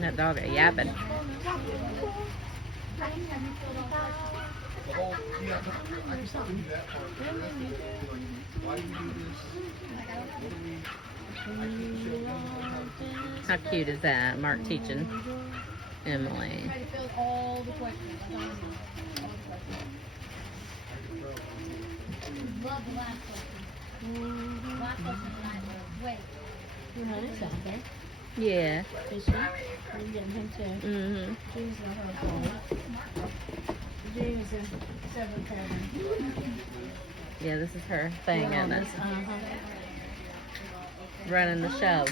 That dog a yapping. How cute is that? Mark teaching Emily. Love the last question. Last question tonight was, wait. Your honey's out there. Yeah. Is she? I'm getting him too. Mm-hmm. Jean's not her fault. Jean is in 7th heaven. Yeah, this is her thing, isn't it? Uh-huh. Running the show.